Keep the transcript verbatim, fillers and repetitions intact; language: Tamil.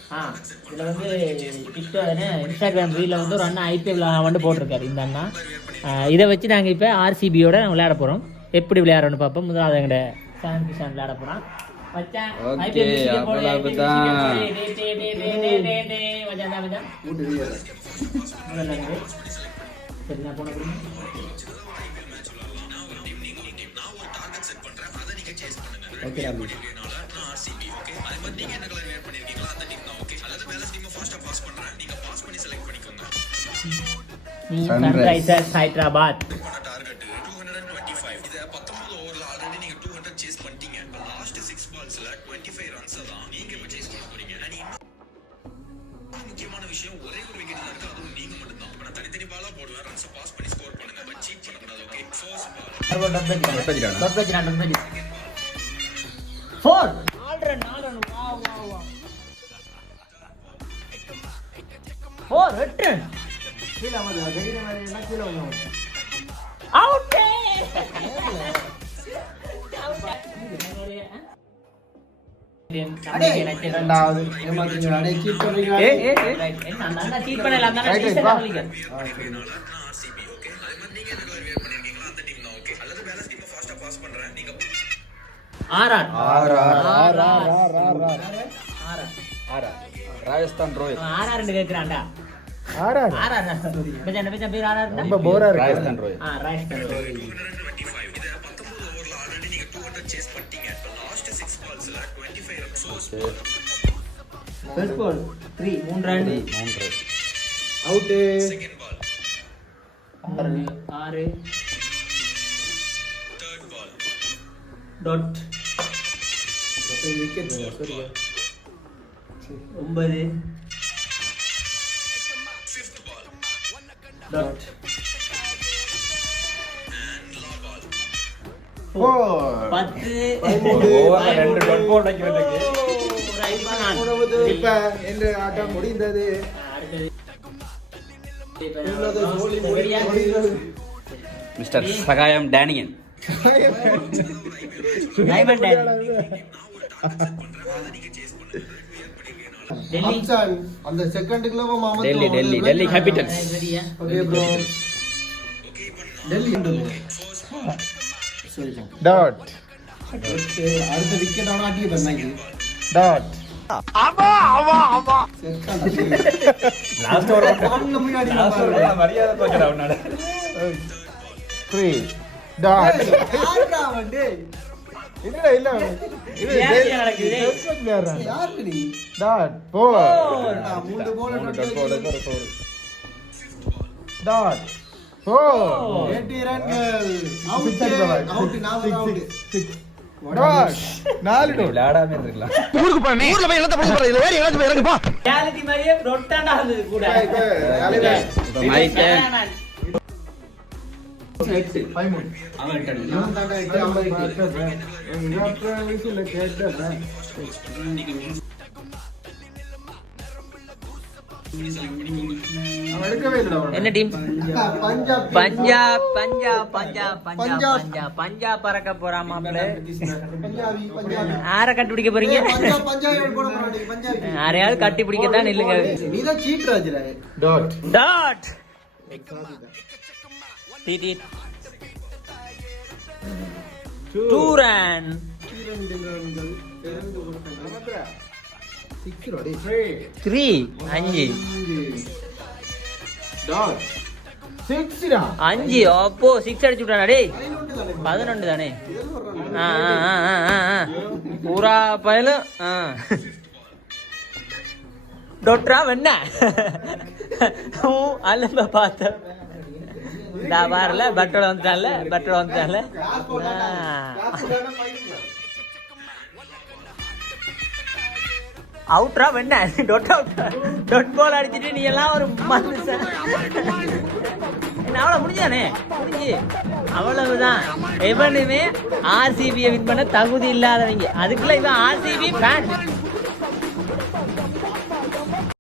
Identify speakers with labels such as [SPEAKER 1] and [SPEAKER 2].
[SPEAKER 1] ஆ இதில் வந்து இப்போ இன்ஸ்டாகிராம் ரீலில் வந்து ஒரு அண்ணா ஐபிஎல் வந்து போட்டிருக்காரு இந்த அண்ணா. இதை வச்சு நாங்கள் இப்போ ஆர்சிபியோட நாங்கள் விளையாட போகிறோம். எப்படி விளையாடுறோன்னு பார்ப்போம். முதல்ல எங்கள்ட சாம் கிஷான் விளையாட போகிறான். Sunrisers Hyderabad Four. All run, all run. Wow, wow, wow. Four, eight run. Kila mada, gadi mada, na kila mada. Out. அடே இரண்டாவது ஏமாத்துங்க. அடே கீப் பண்றீங்க. ஏ ஏ ரைட். என்ன அண்ணா கீப் பண்ணல அண்ணா டீச்சர் சொல்லிங்க. ஆ சரி. RCB okay. அது மாதிரி நீங்க எதுக்கு வேர் பண்ணிருக்கீங்களா அந்த டீம் தான் ஓகே. அல்லது பேலன்ஸ் டீம் ஃபாஸ்டா பாஸ் பண்றேன். நீங்க RR RR RR RR RR RR Rajasthan Royals RR ன்னு கேக்குறான்டா. ஆர்ஆர் ஆர்ஆர் பஜன பஜன பேர் ஆர்ஆர் ரொம்ப போரா இருக்கு. ராஜஸ்தான் ராயல்ஸ் ஆ ராஜஸ்தான் ராயல்ஸ் இருநூற்று இருபத்தி ஐந்து இது பத்தொன்பது ஓவர்ல ஆல்ரெடி நீங்க இருநூறு சேஸ் பண்ணிட்டீங்க. லாஸ்ட் ஆறு பால்ஸ்ல இருபத்தி ஐந்து ரன்ஸ் ஃபர்ஸ்ட் பால் மூன்று மூன்று ரன் மூன்று அவுட். செகண்ட் பால் ஆறு ஆறு தேர்ட் பால் டாட் விக்கெட் சரியா ஒன்பது ஃபிஃப்த் பால் டாட் அண்ட் லா பால் ஃபோர் பத்து ஓவர் ரெண்டு டாட் போல் அடிக்க வேண்டியது. ரைட் பண்ணான் இப்ப என்ற ஆட்டம் முடிந்தது. மிஸ்டர் சகாயம் டேனியன் டைமண்ட் டெல்லி அந்த செகண்டுக்குள்ள மாமா Delhi Delhi Delhi Capitals okay bro Delhi dot அடுத்த விக்கெட் ஆனா அடியே பண்ணாங்க டாட் ஆமா ஆமா ஆமா லாஸ்ட் ஓவர் பால்ல போய் அடி மரியாதை பாக்குற அவனால மூன்று டாட் ஆடுறா வந்து இல்ல இல்ல இது நடக்குது யாரு நீ டாட் நான்கு மூணு பால் டாட் போல ஒரு ஃபோர் டாட் ஃபோர் எட்டு ரன்கள் அவுட் அவுட் நாலு அவுட் டாட் நாலு விளையாடாம இருக்கலாம். ஊருக்கு போறேன் ஊர்ல போய் என்னத்த பண்ண போறீங்க வேற எங்கயாச்சும் போய் இறங்கு போ. ரியாலிட்டி மாதிரியே ரொட்டாண்டா இருந்தது கூட இப்ப மைக் எட்டு ஐந்து மூணு அவன் எட்டு நான் தாண்டா எட்டு அவன் எட்டு எங்க பிரைஸ்ல கேட்டா என்ன டீம் பஞ்சாப் பஞ்சாப் பஞ்சாப் பஞ்சாப் பஞ்சாப் பஞ்சாப் பறக்க போறா மாப்ள. ஆற கண்டுபிடிக்க போறீங்க? யாரையாவது கட்டி பிடிக்கத்தான் நில்லுங்க. நீதான் சீட் ராஜ்ல டாட் டாட் டி டூ ரன் த்ரீ அஞ்சு அஞ்சு அப்போ சிக்ஸ் அடிச்சு விட்டானா டேய் பதினொன்று தானே பூரா பயலும் டொட்ரா வெண்ண அல்ல பார்த்த வரல பட்டோட வந்துட்டான்ல பட்டோட வந்துட்டான்ல அவுட்ரா வெண்ண டொட் அவுட் டொட் பால் அடிச்சுட்டு நீ எல்லாம் ஒரு மனுஷன். அவ்வளோ முடிஞ்சானே முடிஞ்சு அவ்வளவுதான். எவனுமே ஆர்சிபியை வின் பண்ண தகுதி இல்லாதவங்க. அதுக்குள்ள இவன் ஆர்சிபி ஃபேன்.